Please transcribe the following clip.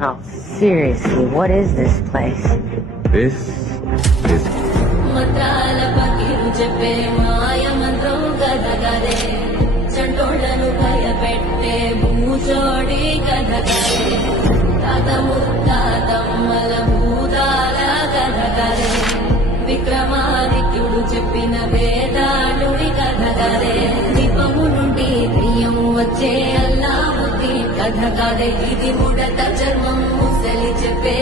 Oh, seriously, what is this place? This is మంత్రాల పకిరు చెప్పే మాయ మంత్రం కథగరే చంటోళ్లను భయపెట్టే భూచోడి కథగరే తాత ముత్తాతమ్మల భూతాల కథగరే విక్రమాదిత్యుడు చెప్పిన వేదాళుడి కథగరే దీపము నుండి దెయ్యం వచ్చే అల్లా బుద్ధి కథ కాదే ఇది ముడత చర్మం ముసలి చెప్పే